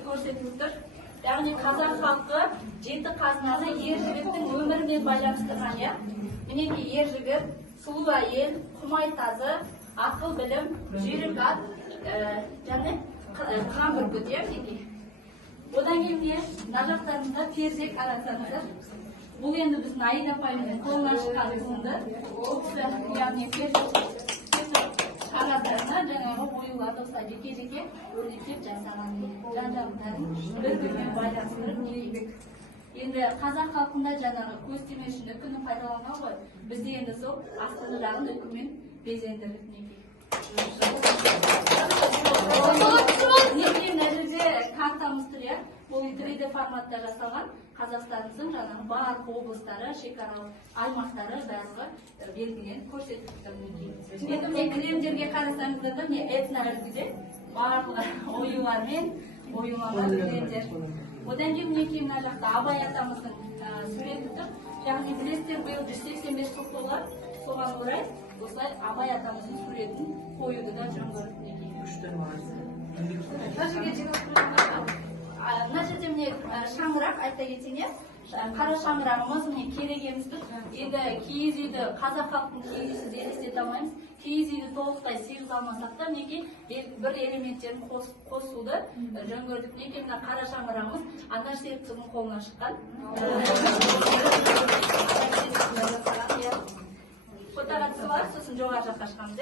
суретте көрсетіліп тұр. Яғни қазақ халқы жеті қазынаны ер жігіттің өмірімен байланыстырған, иә. Мінекей ер жігіт, сұлу әйел, құмай тазы, ақыл білім, жүйрік ат, және қан бүркіт, иә, мінекей. Одан кейін не? Мына жақтарында перде қарасаңыздар. Бұл енді біздің Аида апайымыздың қолынан шыққан туынды. Яғни перде қағаздарына жаңағы оюларды осылай жеке-жеке өрлетіп жасаған. Жан-жағын бір-бірімен байланыстырып нелейбек. Енді қазақ халқында жаңағы көз тимес үшін үкіні пайдаланған ғой. Бізде енді сол астыңғы жағын үкімен безендіріліп неге. Неге мына жерде картамыз тұр, иә? Бұл 3D форматта жасалған. Қазақстанымыздың жаңағы барлық облыстары, шекаралық аймақтары барлығы белгіленіп көрсетіліп тұр. Енді міне кілемдерге қарасаңыздар да міне этно үлгіде барлығы оюлармен оюланған кілемдер. Одан кейін мінекей мына жақта Абай атамыздың суреті тұр. Яғни білесіздер, биыл 185 жыл толады. Соған орай осылай Абай атамыздың суретін қоюды да жөн көріп мінекей. Мына жерде міне шаңырақ айта кетейін, қара шаңырағымыз міне керегемізді. Енді киіз үйді қазақ халқының киіз үйді елестете алмаймыз. Киіз үйді толықтай сыйғыза алмасақ та мінекей бір элементтерін қосуды жөн көрдік. Мінекей мына қара шаңырағымыз Анар Серікқызының қолынан шыққан. Фотографиялар сосын жоғары жаққа шығамыз.